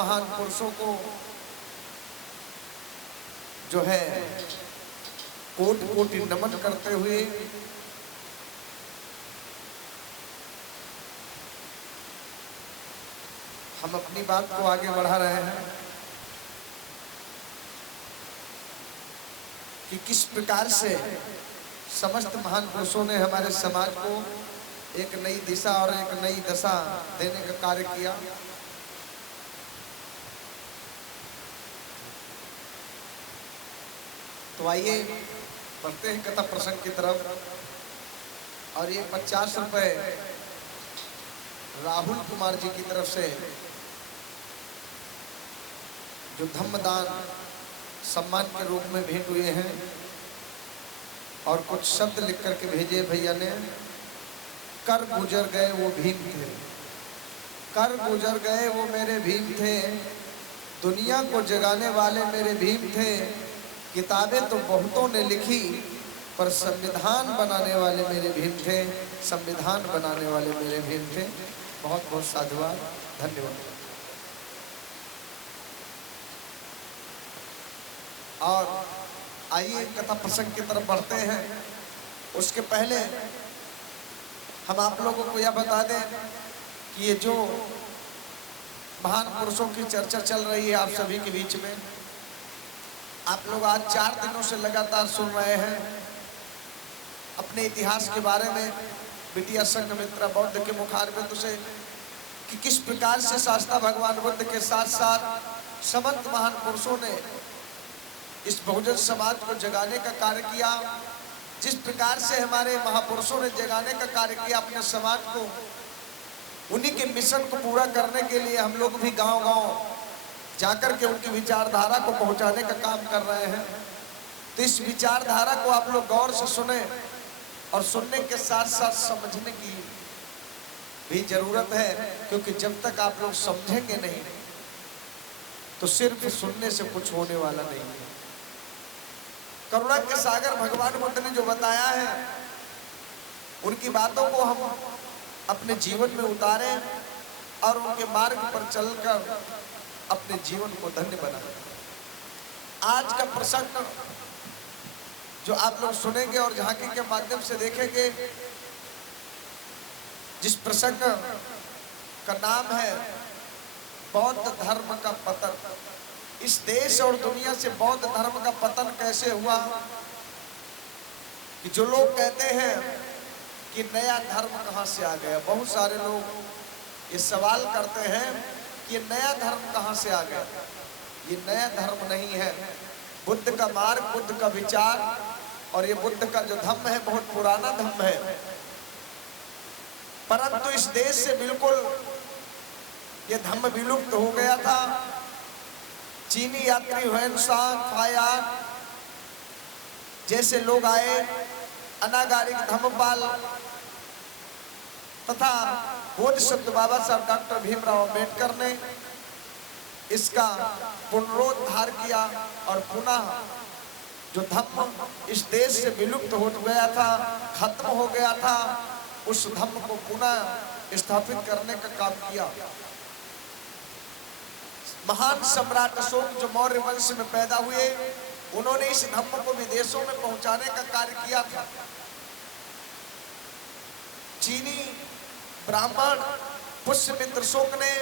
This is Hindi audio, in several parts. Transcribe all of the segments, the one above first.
महान पुरुषों को जो है कोटि कोटि नमन करते हुए हम अपनी बात को आगे बढ़ा रहे हैं कि किस प्रकार से समस्त महान पुरुषों ने हमारे समाज को एक नई दिशा और एक नई दशा देने का कार्य किया। तो आइए बढ़ते हैं कथा प्रसंग की तरफ। और ये 50 रुपए राहुल कुमार जी की तरफ से जो धम्मदान सम्मान के रूप में भेंट हुए हैं और कुछ शब्द लिख करके भेजे भैया ने। कर गुजर गए वो भीम थे, कर गुजर गए वो मेरे भीम थे, दुनिया को जगाने वाले मेरे भीम थे। किताबें तो बहुतों ने लिखी पर संविधान बनाने वाले मेरे भीम थे, संविधान बनाने वाले मेरे भीम थे। बहुत बहुत साधुवाद, धन्यवाद। और आइए कथा प्रसंग की तरफ बढ़ते हैं। उसके पहले हम आप लोगों को यह बता दें कि ये जो महान पुरुषों की चर्चा चल रही है आप सभी के बीच में, आप लोग आज 4 दिनों से लगातार सुन रहे हैं अपने इतिहास के बारे में बिटिया संघमित्रा बौद्ध के मुखारबिंद से कि किस प्रकार से शास्ता भगवान बुद्ध के साथ साथ समस्त महान पुरुषों ने इस बहुजन समाज को जगाने का कार्य किया। जिस प्रकार से हमारे महापुरुषों ने जगाने का कार्य किया अपने समाज को, उन्हीं के मिशन को पूरा करने के लिए हम लोग भी गांव-गांव जाकर के उनकी विचारधारा को पहुंचाने का काम कर रहे हैं। तो इस विचारधारा को आप लोग गौर से सुने और सुनने के साथ साथ समझने की भी जरूरत है, क्योंकि जब तक आप लोग समझेंगे नहीं तो सिर्फ सुनने से कुछ होने वाला नहीं है। करुणा के सागर भगवान बुद्ध ने जो बताया है उनकी बातों को हम अपने जीवन में उतारें और उनके मार्ग पर चलकर अपने जीवन को धन्य बनाएं। आज का प्रसंग जो आप लोग सुनेंगे और झांकी के माध्यम से देखेंगे, जिस प्रसंग का नाम है बौद्ध धर्म का पतन। इस देश और दुनिया से बौद्ध धर्म का पतन कैसे हुआ कि जो लोग कहते हैं कि नया धर्म कहां से आ गया। बहुत सारे लोग ये सवाल करते हैं कि ये नया धर्म कहां से आ गया। ये नया धर्म नहीं है, बुद्ध का मार्ग, बुद्ध का विचार और ये बुद्ध का जो धम्म है बहुत पुराना धम्म है। परंतु इस देश से बिल्कुल ये धम्म विलुप्त हो गया था। चीनी यात्री ह्वेनसांग, फायान जैसे लोग आए, अनागारिक धम्मपाल तथा बोधिसत्व बाबा साहब डॉक्टर भीमराव अम्बेडकर ने इसका पुनरुद्धार किया और पुनः जो धम्म इस देश से विलुप्त हो गया था, खत्म हो गया था, उस धम्म को पुनः स्थापित करने का काम किया। महान सम्राट अशोक जो मौर्य वंश में पैदा हुए, उन्होंने इस धम्म को विदेशों में पहुंचाने का कार्य किया था। चीनी ब्राह्मण पुष्यमित्र शुंग ने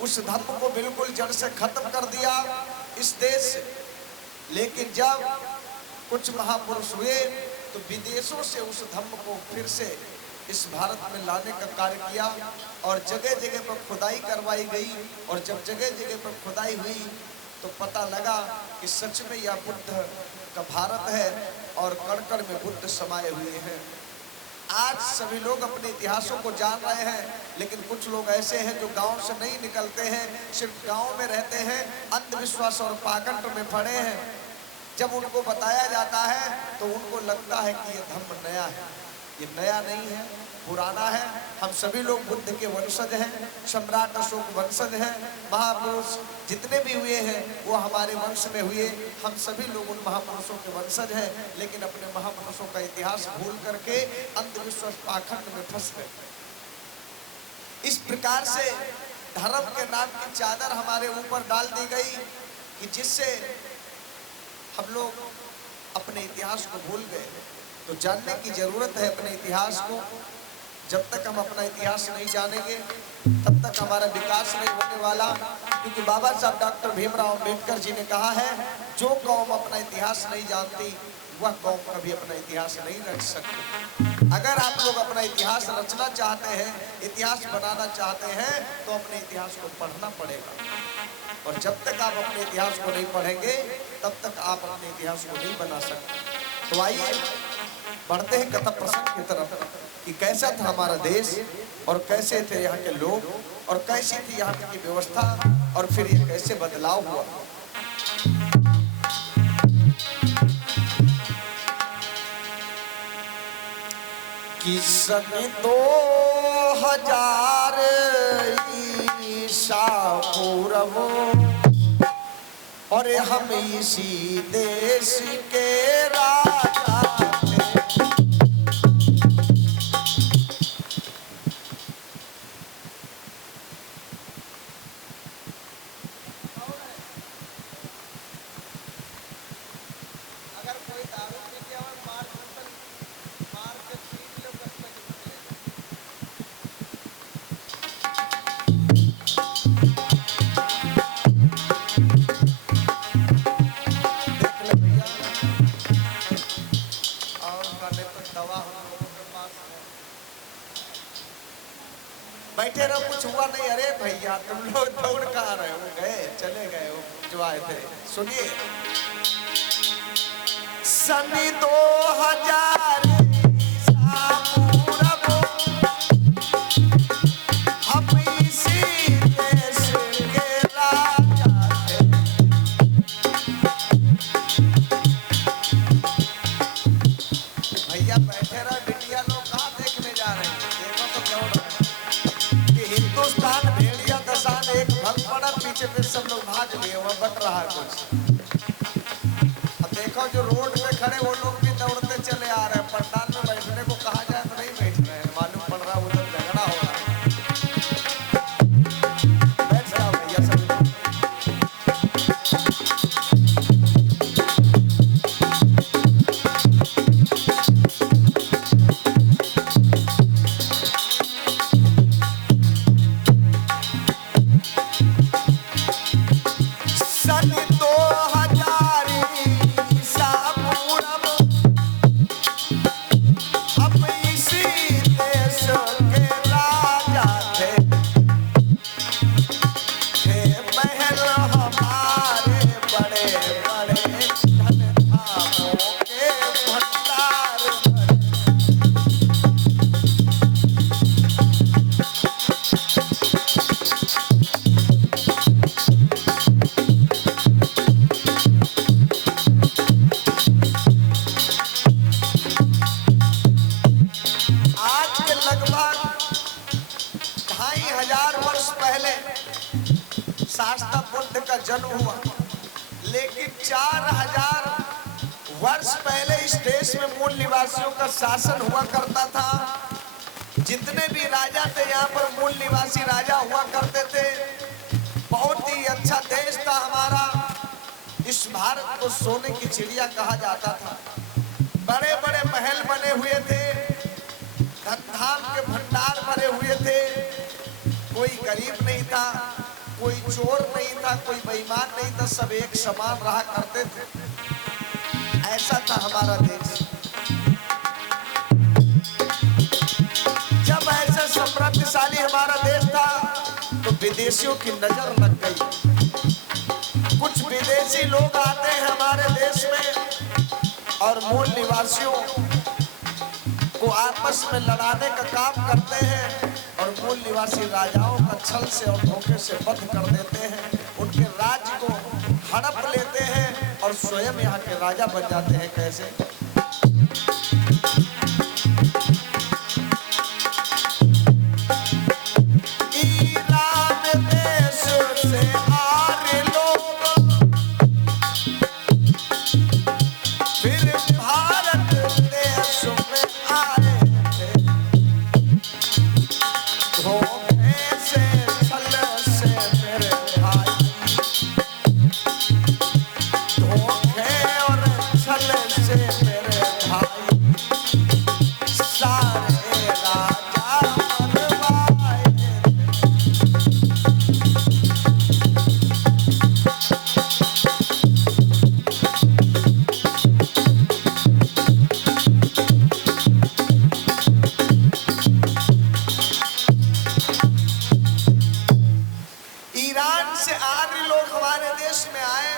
उस धम्म को बिल्कुल जड़ से खत्म कर दिया इस देश से। लेकिन जब कुछ महापुरुष हुए तो विदेशों से उस धम्म को फिर से इस भारत में लाने का कार्य किया और जगह जगह पर खुदाई करवाई गई। और जब जगह जगह पर खुदाई हुई तो पता लगा कि सच में यह बुद्ध का भारत है और कण-कण में बुद्ध समाये हुए हैं। आज सभी लोग अपने इतिहासों को जान रहे हैं, लेकिन कुछ लोग ऐसे हैं जो गांव से नहीं निकलते हैं, सिर्फ गांव में रहते हैं, अंधविश्वास और पाखंड में पड़े हैं। जब उनको बताया जाता है तो उनको लगता है कि ये धम्म नया है। ये नया नहीं है, पुराना है। हम सभी लोग बुद्ध के वंशज हैं, सम्राट अशोक वंशज हैं। महापुरुष जितने भी हुए हैं वो हमारे वंश में हुए। हम सभी लोग उन महापुरुषों के वंशज हैं, लेकिन अपने महापुरुषों का इतिहास भूल करके अंधविश्वास पाखंड में फंस गए। इस प्रकार से धर्म के नाम की चादर हमारे ऊपर डाल दी गई कि जिससे हम लोग अपने इतिहास को भूल गए। तो जानने की जरूरत है अपने इतिहास को। जब तक हम अपना इतिहास नहीं जानेंगे तब तक हमारा विकास नहीं होने वाला। क्योंकि बाबा साहब डॉक्टर भीमराव अंबेडकर जी ने कहा है, जो कौम अपना इतिहास नहीं जानती वह कौम कभी अपना इतिहास नहीं रच सकती। अगर आप लोग अपना इतिहास रचना चाहते हैं, इतिहास बनाना चाहते हैं, तो अपने इतिहास को पढ़ना पड़ेगा। और जब तक आप अपने इतिहास को नहीं पढ़ेंगे तब तक आप अपने इतिहास को नहीं बना सकते। तो आइए बढ़ते हैं कथा प्रसंग की तरफ कि कैसा था हमारा देश और कैसे थे यहाँ के लोग और कैसी थी यहाँ की व्यवस्था और फिर ये कैसे बदलाव हुआ। कि सन 2000 ईसा पूर्व और हम इसी देश के राजा थे। अगर कोई दारू पी के और मार के पीट लो कब तक बैठे रहो, कुछ हुआ नहीं। अरे भैया तुम लोग दौड़ कहाँ रहे हो? गए चले गए हो जो आए थे। सुनिए, सन 2000 हम इसी देश के राजा थे। भैया बैठे रहो, बिटिया लोग कहाँ देखने जा रहे हैं? देखो तो दौड़ रहे कि हिंदुस्तान भेड़िया दसान एक भग पड़ा, पीछे पे सब लोग भाग लिए, वह बट रहा है कुछ। अब देखो जो रोड पे खड़े वो लोग भी दौड़ते चले आ रहे हैं। पंडाल में बैठने को कहा जाए तो नहीं बैठ रहे हैं, मालूम पड़ रहा उधर झगड़ा हो रहा है। बैठ जाओ भैया सब। सन 2000 ईसा पूर्व हम इसी देश के राजा थे। थे महल हमारे बड़े बड़े, धन धामों के भंडार भरे। आज के लगभग 2500 वर्ष पहले शास्ता बुद्ध का जन्म हुआ, लेकिन 4000 वर्ष पहले इस देश में मूल निवासियों का शासन हुआ करता था। जितने भी राजा थे यहाँ पर मूल निवासी राजा हुआ करते थे। बहुत ही अच्छा देश था हमारा। इस भारत को सोने की चिड़िया कहा जाता था। बड़े बड़े महल बने हुए थे, धन धाम के भंडार भरे हुए थे। कोई गरीब नहीं था, कोई चोर नहीं था, कोई बेईमान नहीं था, सब एक समान रहा करते थे। ऐसा था हमारा देश। जब ऐसा समृद्धशाली हमारा देश था तो विदेशियों की नजर लग गई। कुछ विदेशी लोग आते हैं हमारे देश में और मूल निवासियों को आपस में लड़ाने का काम करते हैं और मूल निवासी राजाओं का छल से और धोखे से वध कर देते हैं। उनके राज्य को हड़प लेते हैं और स्वयं यहाँ के राजा बन जाते हैं। कैसे? ईरान देश से आर्य लोग फिर भारत देश में आए थे। धोखे से छल आर्य लोग हमारे देश में आए,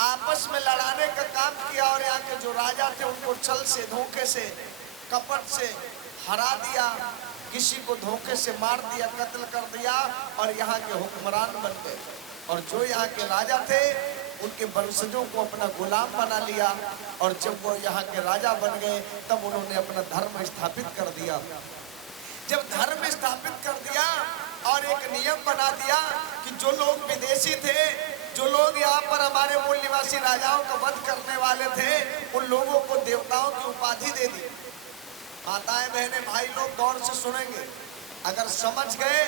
आपस में लड़ाने का काम किया और यहाँ के जो राजा थे उनको छल से, धोखे से, कपट से हरा दिया, किसी को धोखे से मार दिया, कत्ल कर दिया और यहाँ के हुक्मरान बन गए। और जो यहाँ के राजा थे उनके वंशजों को अपना गुलाम बना लिया। और जब वो यहाँ के राजा बन गए तब उन्होंने अपना धर्म स्थापित कर दिया। जब धर्म स्थापित कर दिया और एक नियम बना दिया कि जो लोग विदेशी थे, जो लोग यहाँ पर हमारे मूल निवासी राजाओं का वध करने वाले थे, उन लोगों को देवताओं की उपाधि दे दी। माताएं बहनें भाई लोग गौर से सुनेंगे, अगर समझ गए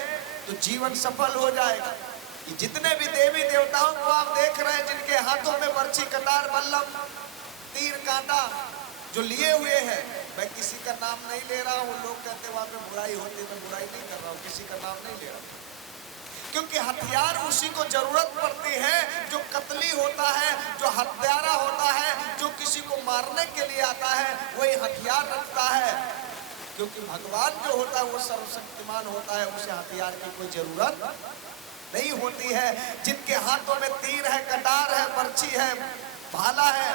तो जीवन सफल हो जाएगा। कि जितने भी देवी देवताओं को आप देख रहे हैं जिनके हाथों में बर्छी, कटार, बल्लम, तीर, कांटा जो लिए हुए हैं, मैं किसी का नाम नहीं ले रहा हूँ। लोग कहते वहां पे बुराई होती है, मैं बुराई नहीं कर रहा हूँ, किसी का नाम नहीं ले रहा हूँ। क्योंकि हथियार उसी को जरूरत पड़ती है जो कतली होता है, जो हत्यारा होता है, जो किसी को मारने के लिए आता है, वही हथियार रखता है। क्योंकि भगवान जो होता है वो सर्वशक्तिमान होता है, उसे हथियार की कोई जरूरत नहीं होती है। जिनके हाथों में तीर है, कटार है, बर्छी है, भाला है,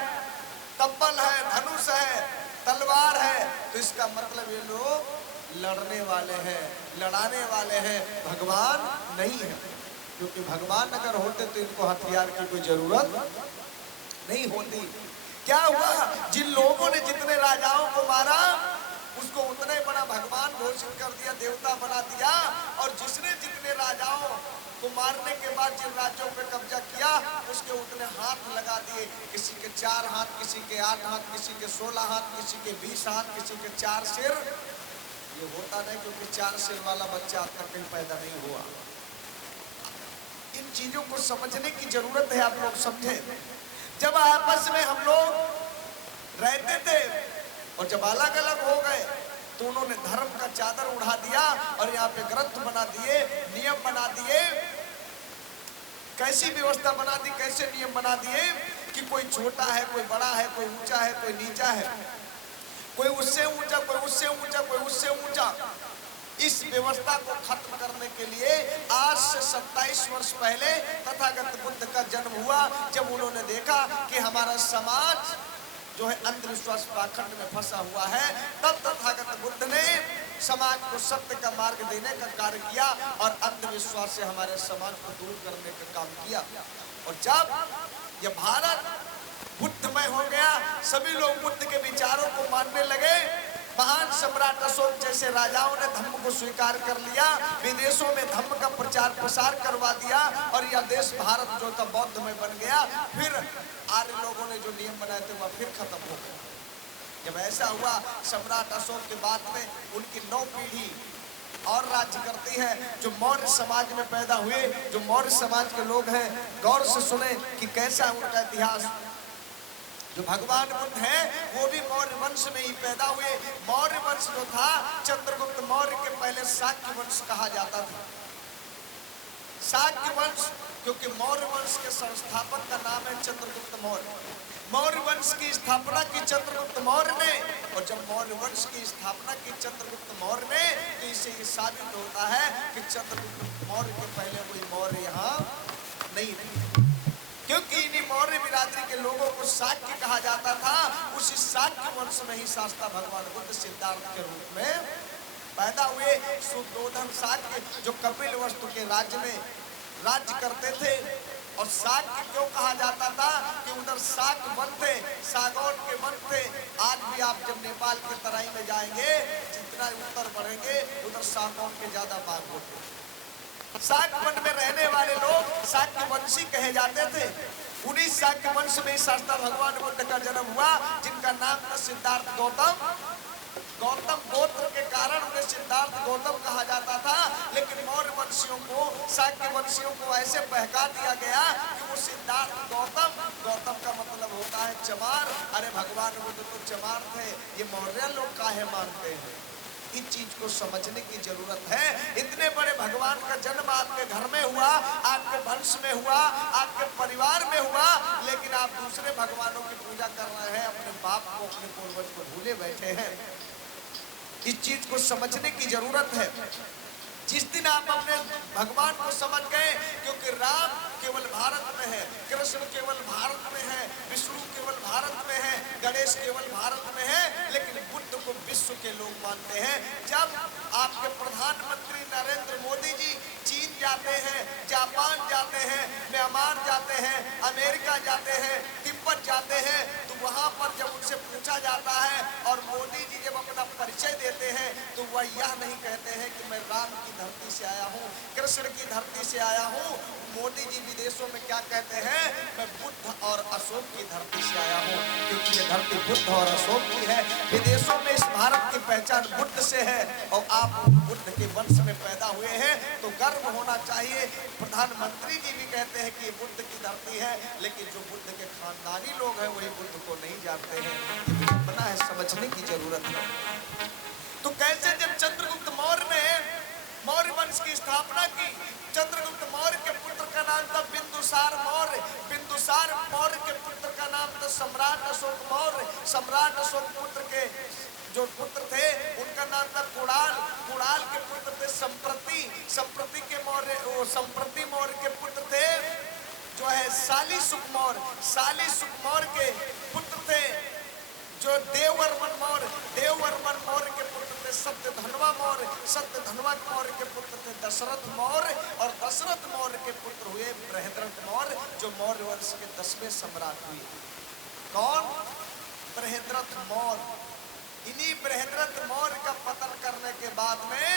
तब्बल है, धनुष है, तलवार है, तो इसका मतलब ये लोग लड़ने वाले हैं, लड़ाने वाले हैं, भगवान नहीं है। क्योंकि भगवान अगर होते तो इनको हथियार की कोई जरूरत नहीं होती। क्या हुआ, जिन लोगों ने जितने राजाओं को मारा उसको उतने बड़ा भगवान घोषित कर दिया, देवता बना दिया। और जिसने जितने राजाओं को मारने के बाद जिन राज्यों पे कब्जा किया उसके उतने हाथ लगा दिए। किसी के 4 हाथ, किसी के 8 हाथ, किसी के 16 हाथ, किसी के 20 हाथ, किसी के 4 सिर। ये होता नहीं क्योंकि 4 सिर वाला बच्चा आज तक कहीं पैदा नहीं हुआ। इन चीजों को समझने की जरूरत है, आप लोग समझे। जब आपस में हम लोग रहते थे और जब अलग अलग हो गए तो उन्होंने धर्म का चादर उड़ा दिया और यहाँ पे ग्रंथ बना दिए, नियम बना दिए। कैसी व्यवस्था बना दी, कैसे नियम बना दिए कि कोई छोटा है, कोई बड़ा है, कोई ऊंचा है, कोई नीचा है, कोई उससे ऊंचा, कोई उससे ऊंचा, कोई उससे ऊंचा। इस व्यवस्था को खत्म करने के लिए आज से 27 वर्ष पहले तथागत बुद्ध का जन्म हुआ। जब उन्होंने देखा कि हमारा समाज जो है अंधविश्वास पाखंड में फंसा हुआ है, तब तथागत बुद्ध ने समाज को सत्य का मार्ग देने का कार्य किया और अंधविश्वास से हमारे समाज को दूर करने का काम किया। और जब यह भारत बुद्धमय हो गया, सभी लोग बुद्ध के विचारों को मानने लगे। महान सम्राट अशोक जैसे राजाओं ने धम्म को स्वीकार कर लिया, विदेशों में धम्म का प्रचार प्रसार करवा दिया और यह देश भारत जो था बौद्धमय बन गया। फिर आर्य लोगों ने जो नियम बनाए थे वह फिर खत्म हो गए। जब ऐसा हुआ, सम्राट अशोक के बाद में उनकी 9 पीढ़ी और राज्य करती है, जो मौर्य समाज में पैदा हुए, जो मौर्य समाज के लोग हैं। गौर से सुने कि कैसा उनका इतिहास। जो भगवान बुद्ध हैं वो भी मौर्य वंश में ही पैदा हुए। मौर्य वंश जो था, चंद्रगुप्त मौर्य के पहले शाक्य वंश कहा जाता था। शाक्य वंश, क्योंकि मौर्य वंश के संस्थापक का नाम है चंद्रगुप्त मौर्य। मौर्य वंश की स्थापना की चंद्रगुप्त मौर्य ने, और जब मौर्य वंश की स्थापना की चंद्रगुप्त मौर्य ने, तो इससे ये साबित होता है कि चंद्रगुप्त मौर्य के पहले कोई मौर्य यहाँ नहीं थे। क्योंकि इन्हीं मौर्य बिरादरी के लोगों को शाक्य कहा जाता था। उसी शाक्य वंश में ही शास्त्रा भगवान बुद्ध सिद्धार्थ के रूप में पैदा हुए। शुद्धोधन शाक्य जो कपिल वस्तु के राज्य में राज्य करते थे। और शाक्य क्यों कहा जाता था कि उधर शाक वन थे, सागौन के वन थे। आज भी आप जब नेपाल के तराई में जाएंगे, जितना उत्तर बढ़ेंगे उधर सागौन के ज्यादा बाग होते। शाक्य वन में रहने वाले लोग शाक्य वंशी कहे जाते थे। उन्हीं शाक्य वंश में शास्त्रा भगवान बुद्ध का जन्म हुआ, जिनका नाम था सिद्धार्थ गौतम। गौतम गोत्र के कारण उन्हें सिद्धार्थ गौतम कहा जाता था। लेकिन मौर्य वंशियों को, शाक्य वंशियों को ऐसे बहका दिया गया कि वो सिद्धार्थ गौतम, गौतम का मतलब होता है चमार। अरे भगवान बुद्ध तो चमार थे, ये मौर्य लोग काहे मानते हैं? इस चीज को समझने की जरूरत है। इतने बड़े भगवान का जन्म आपके घर में हुआ, आपके वंश में हुआ, आपके परिवार में हुआ, लेकिन आप दूसरे भगवानों की पूजा कर रहे हैं, अपने बाप को, अपने पूर्वज को भूले बैठे हैं। इस चीज को समझने की जरूरत है। जिस दिन आप अपने भगवान को समझ गए, क्योंकि राम केवल भारत में है, कृष्ण केवल भारत में है, विष्णु केवल भारत में है, गणेश केवल भारत में है, लेकिन बुद्ध को विश्व के लोग मानते हैं। जब आपके प्रधानमंत्री नरेंद्र मोदी जी चीन जाते हैं, जापान जाते हैं, म्यांमार जाते हैं, अमेरिका जाते हैं, तिब्बत जाते हैं, तो वहां पर जब उनसे पूछा जाता है और मोदी जी जब अपना परिचय देते हैं तो वह यह नहीं कहते हैं कि मैं राम की धरती से आया हूँ, कृष्ण की धरती से आया हूँ। मोदी जी विदेशों में क्या कहते हैं, मैं बुद्ध और अशोक की धरती से आया हूँ, क्योंकि ये धरती बुद्ध और अशोक की है। विदेशों में इस भारत की पहचान बुद्ध से है और आप बुद्ध के वंश में पैदा हुए हैं तो गर्व होना चाहिए। प्रधानमंत्री जी भी कहते हैं कि ये बुद्ध की धरती है, लेकिन जो बुद्ध के खानदानी लोग हैं वही बुद्ध को नहीं जानते हैं। ये विडंबना है, समझने की जरूरत है। तो कैसे जब चंद्रगुप्त मौर्य ने मौर्य वंश की स्थापना की, चंद्रगुप्त मौर्य के पुत्र का नाम था बिंदुसार मौर्य, बिंदुसार मौर्य के पुत्र का नाम था सम्राट अशोक मौर्य, सम्राट अशोक पुत्र के जो पुत्र थे उनका नाम था कुणाल, कुणाल के पुत्र थे संप्रति, संप्रति के मौर्य, संप्रति मौर्य के पुत्र थे जो है सालीसुख मौर्य, सालीसुख मौर्य के पुत्र थे जो देववर्मन मौर्य, देववर्मन मौर्य के पुत्र थे सत्यधनवा मौर्य, सत्यधनवा मौर्य के पुत्र थे दशरथ मौर्य, और दशरथ मौर्य के पुत्र हुए बृहद्रथ मौर्य, जो मौर्य वंश के 10वें सम्राट हुए। कौन? बृहद्रथ मौर्य। इन्हीं बृहद्रथ मौर्य का पतन करने के बाद में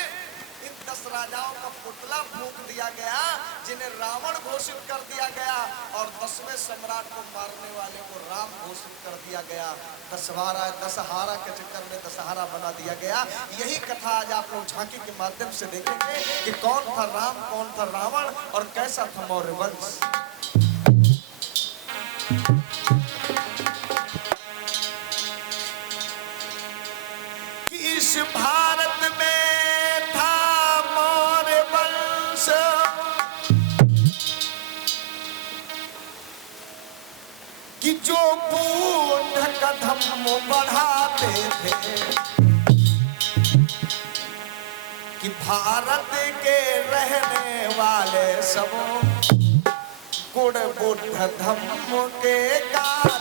इन 10 राजाओं का पुतला फूंक दिया गया, जिन्हें रावण घोषित कर दिया गया, और 10वें सम्राट को मारने वाले को राम घोषित कर दिया गया। दशहरा के चक्कर में दशहरा बना दिया गया। यही कथा आज आप लोग झांकी के माध्यम से देखेंगे कि कौन था राम, कौन था रावण और कैसा था मौर्य वंश। इस भारत में था मौर्य वंश, कि जो बूढ़ कदम बढ़ाते थे, कि भारत के रहने वाले सब गुण बुद्ध धम्म के गाते।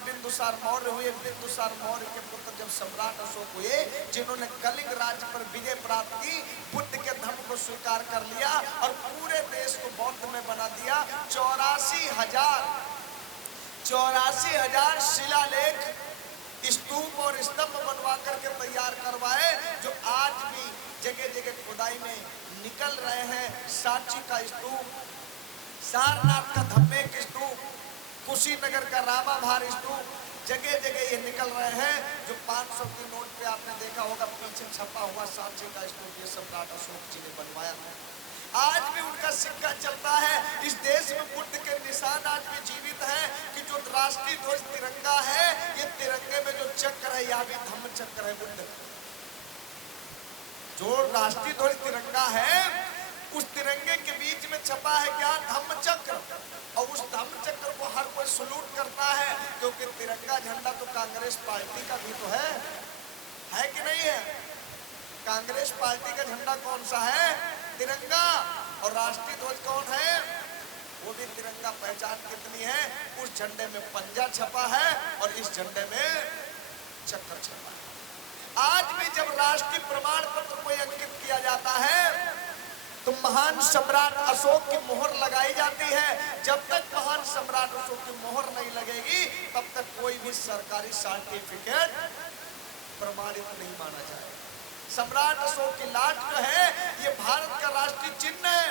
बिंदुसार मौर्य हुए। बिंदुसार मौर्य के पुत्र जब सम्राट अशोक हुए, जिन्होंने कलिंग राज्य पर विजय प्राप्त की, बुद्ध के धर्म को स्वीकार कर लिया और पूरे देश को बौद्ध में बना दिया। 84,000 शिलालेख, स्तूप और स्तंभ बनवा करके तैयार करवाए, जो आज भी जगह जगह खुदाई में निकल रहे हैं। सांची का स्तूप, सारनाथ का धम्मेक स्तूप, कुशीनगर का रामाभार स्तूप, जगह जगह ये निकल रहे हैं। जो 500 के नोट पे आपने देखा होगा पीछे छपा हुआ सांची का स्तूप, ये सम्राट अशोक जी ने बनवाया था। आज भी उनका सिक्का चलता है। इस देश में बुद्ध के निशान आज भी जीवित है कि जो राष्ट्रीय ध्वज तिरंगा है, ये तिरंगे में जो चक्र है यह भी धम्म चक्र है बुद्ध। जो राष्ट्रीय ध्वज तिरंगा है उस तिरंगे के बीच में छपा है क्या? धम्म चक्र। और उस धम्म चक्र को हर कोई सलूट करता है, क्योंकि तिरंगा झंडा तो कांग्रेस पार्टी का भी तो है कि नहीं है? कांग्रेस पार्टी का झंडा कौन सा है? तिरंगा। और राष्ट्रीय ध्वज कौन है? वो भी तिरंगा। पहचान कितनी है? उस झंडे में पंजा छपा है और इस झंडे में चक्र छपा है। आज भी जब राष्ट्रीय प्रमाण पत्र को अंकित किया जाता है तो महान सम्राट अशोक की मोहर लगाई जाती है। जब तक महान सम्राट अशोक की मोहर नहीं लगेगी तब तक कोई भी सरकारी सर्टिफिकेट प्रमाणित नहीं माना जाएगा। सम्राट अशोक की लाट जो है ये भारत का राष्ट्रीय चिन्ह है।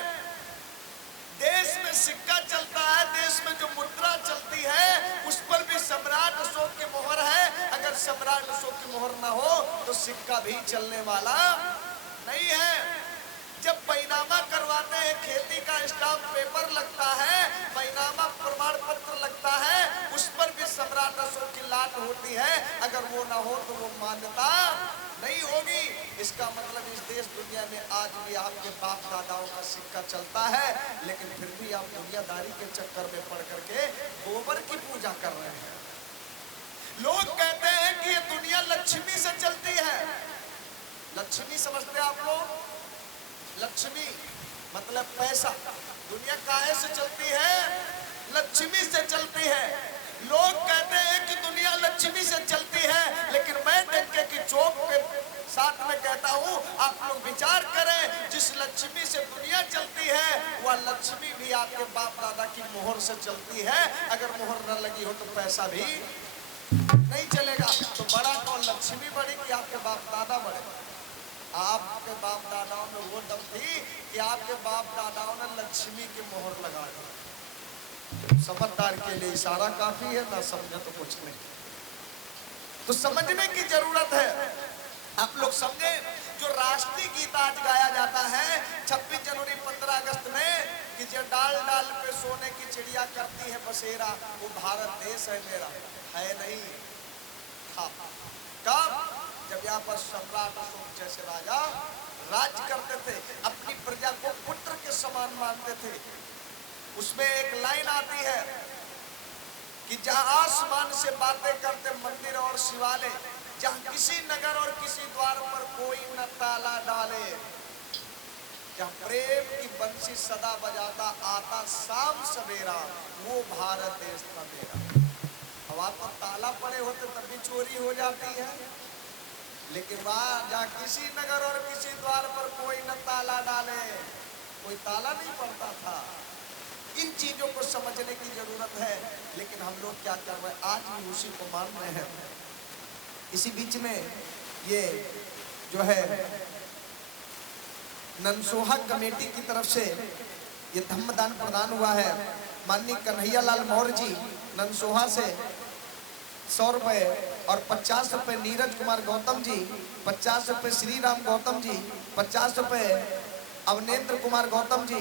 देश में सिक्का चलता है, देश में जो मुद्रा चलती है उस पर भी सम्राट अशोक की मोहर है। अगर सम्राट अशोक की मोहर ना हो तो सिक्का भी चलने वाला नहीं है। जब बैनामा करवाते हैं, खेती का स्टाम्प पेपर लगता है, बैनामा प्रमाण पत्र लगता है, उस पर भी सम्राट अशोक की लाट होती है। अगर वो ना हो तो वो मान्यता नहीं होगी। इसका मतलब इस देश दुनिया में आज भी आपके बाप दादाओं का सिक्का चलता है, लेकिन फिर भी आप दुनियादारी के चक्कर में पड़ करके गोबर की पूजा कर रहे हैं। लोग कहते हैं कि ये दुनिया लक्ष्मी से चलती है। लक्ष्मी समझते हैं आप लोग? लक्ष्मी मतलब पैसा। दुनिया काहे से चलती है? लक्ष्मी से चलती है। लोग कहते हैं कि दुनिया लक्ष्मी से चलती है, लेकिन मैं डंके की चोट के साथ में कहता हूँ आप लोग विचार करें, जिस लक्ष्मी से दुनिया चलती है वह लक्ष्मी भी आपके बाप दादा की मोहर से चलती है। अगर मोहर न लगी हो तो पैसा भी नहीं चलेगा। तो बड़ा कौन, लक्ष्मी बड़ी कि आपके बाप दादा बड़े? आपके बाप दादाओं में वो दम थी कि आपके बाप दादाओं ने लक्ष्मी की मोहर लगा दी। समझदार के लिए इशारा काफी है, ना समझे तो कुछ नहीं। तो समझने की जरूरत है। आप लोग समझे, जो राष्ट्रीय गीत आज गाया जाता है 26 जनवरी 15 अगस्त में कि जो डाल डाल पे सोने की चिड़िया करती है बसेरा, वो भारत देश है मेरा, है नहीं था। कब? जब यहाँ पर सम्राट अशोक जैसे राजा राज्य करते थे, अपनी प्रजा को पुत्र के समान मानते थे। उसमें एक लाइन आती है कि जहां आसमान से बातें करते मंदिर और शिवालय, जहां किसी नगर और किसी द्वार पर कोई न ताला डाले, जहां प्रेम की बंसी सदा बजाता आता शाम सवेरा, वो भारत देश था मेरा। वहां पर ताला पड़े होते तब भी चोरी हो जाती है, लेकिन वहां जहाँ किसी नगर और किसी द्वार पर कोई न ताला डाले, कोई ताला नहीं पड़ता था। इन चीजों को समझने की जरूरत है, लेकिन हम लोग क्या कर रहे हैं? आज भी उसी को मान रहे हैं। इसी बीच में ये जो है ननसोहा कमेटी की तरफ से ये धम्मदान प्रदान हुआ है। माननीय कन्हैया लाल मौर्य जी ननसोहा से 100 रुपए और 50 रुपए नीरज कुमार गौतम जी, 50 रुपए श्री राम गौतम जी, 50 रुपए अवनेंद्र कुमार गौतम जी,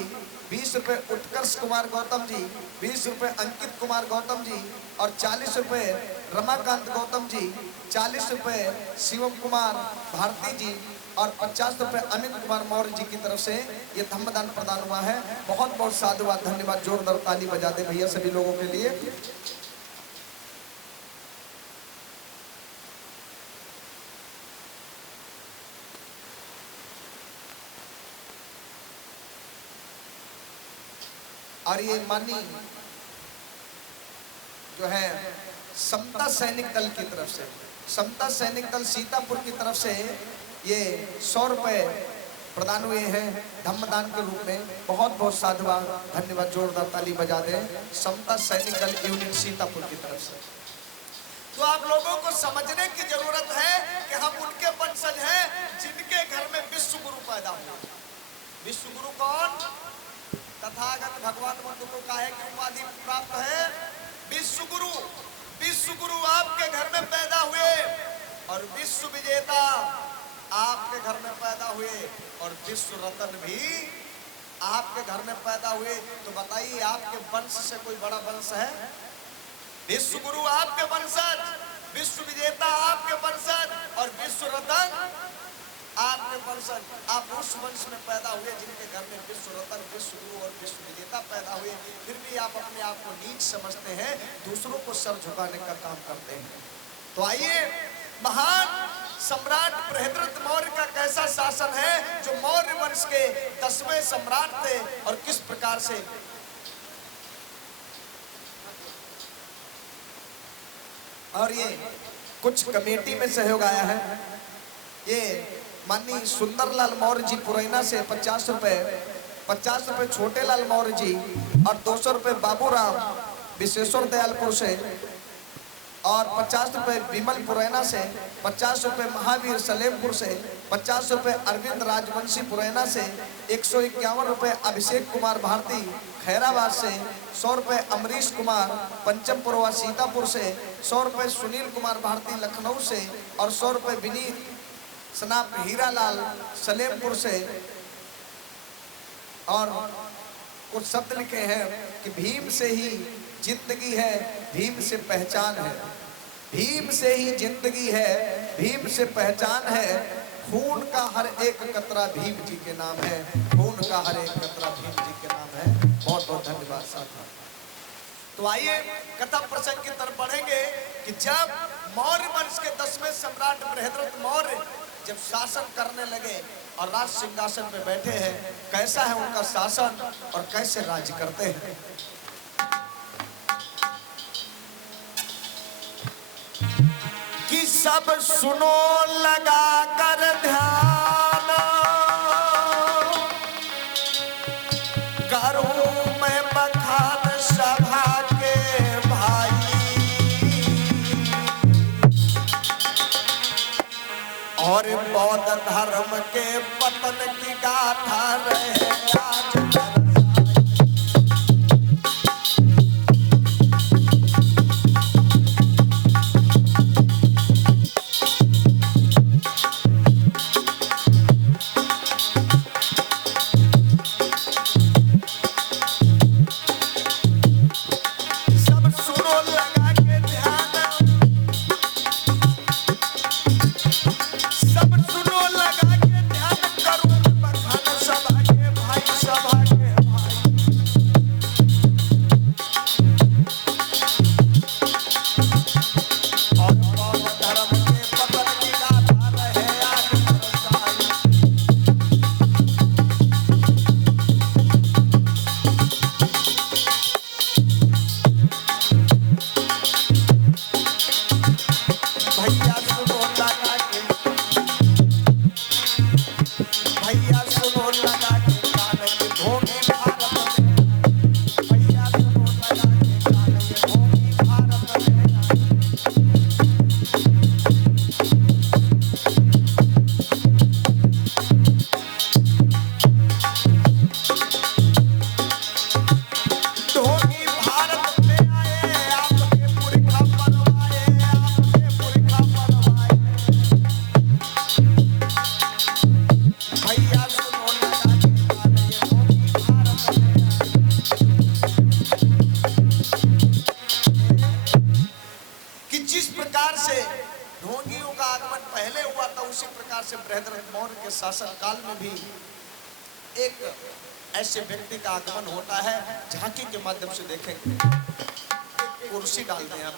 20 रुपए उत्कर्ष कुमार गौतम जी, 20 रुपए अंकित कुमार गौतम जी और 40 रुपए रमाकांत गौतम जी, 40 रुपए शिवम कुमार भारती जी और 50 रुपए अमित कुमार मौर्य जी की तरफ से ये धम्मदान प्रदान हुआ है। बहुत बहुत साधुवाद, धन्यवाद। जोरदार ताली बजा दे भैया सभी लोगों के लिए। और ये माननीय जो है समता सैनिक दल की तरफ से, समता सैनिक दल सीतापुर की तरफ से ये 100 रुपए प्रदान हुए हैं धम्मदान के रूप में। बहुत बहुत साधुवाद, धन्यवाद। जोरदार ताली बजा दें समता सैनिक दल यूनिट सीतापुर की तरफ से। तो आप लोगों को समझने की जरूरत है कि हम उनके वंशज हैं जिनके घर में विश्व गुरु पैदा हुआ। विश्व गुरु कौन? तथागत भगवान बुद्ध को काहे की उपाधि प्राप्त है? विश्व गुरु। विश्व गुरु आपके घर में पैदा हुए और विश्व विजेता आपके घर में पैदा हुए और विश्व रत्न भी आपके घर में पैदा हुए। तो बताइए आपके वंश से कोई बड़ा वंश है? विश्व गुरु आपके वंशज, विश्व विजेता आपके वंशज और विश्व रत्न आपके वंशज। आप उस वंश में पैदा हुए जिनके घर में विश्व रत्न, विश्व गुरु और विश्व विजेता पैदा हुए, फिर भी आप अपने आप को नीच समझते हैं, दूसरों को सर झुकाने का काम करते हैं। तो आइए, महान सम्राट बृहद्रथ मौर्य का कैसा शासन है, जो मौर्य वंश के 10वें सम्राट थे और किस प्रकार से और ये कुछ कमेटी में सहयोग आया है। ये माननीय सुंदरलाल मौर्य जी पुरैना से 50 रुपए छोटे लाल मौर्य जी और 200 रुपए बाबूराम विश्वेश्वर दयालपुर से और 50 रुपए विमल पुरैना से, 50 रुपए महावीर सलेमपुर से, 50 रुपए अरविंद राजवंशी पुरैना से, 151 रुपए अभिषेक कुमार भारती खैराबाद से, 100 रुपए अमरीश कुमार पंचमपुरवा सीतापुर से, 100 रुपए सुनील कुमार भारती लखनऊ से और 100 रुपए विनीत सनाप हीरालाल सलेमपुर से। और कुछ शब्द लिखे हैं कि भीम से ही जिंदगी है, भीम से पहचान है, भीम से ही जिंदगी है, भीम से पहचान है, खून का हर एक कतरा भीम जी के नाम है, खून का हर एक कतरा भीम जी के नाम है। बहुत बहुत धन्यवाद साथियों। तो आइए कथा प्रसंग की तरफ बढ़ेंगे कि जब मौर्य वंश के 10वें सम्राट बृहद्रथ मौर्य जब शासन करने लगे और राज सिंहासन पे बैठे हैं, कैसा है उनका शासन और कैसे राज्य करते हैं। कि सब सुनो लगा कर ध्यान, करूं मैं बखान सभा के भाई, और बौद्ध धर्म के पतन की गाथा रहे आज। शासन काल में भी एक ऐसे व्यक्ति का आगमन होता है, झांकी के माध्यम से देखेंगे। एक कुर्सी डालते हैं आप,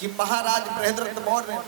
कि महाराज बृहद्रथ मौर्य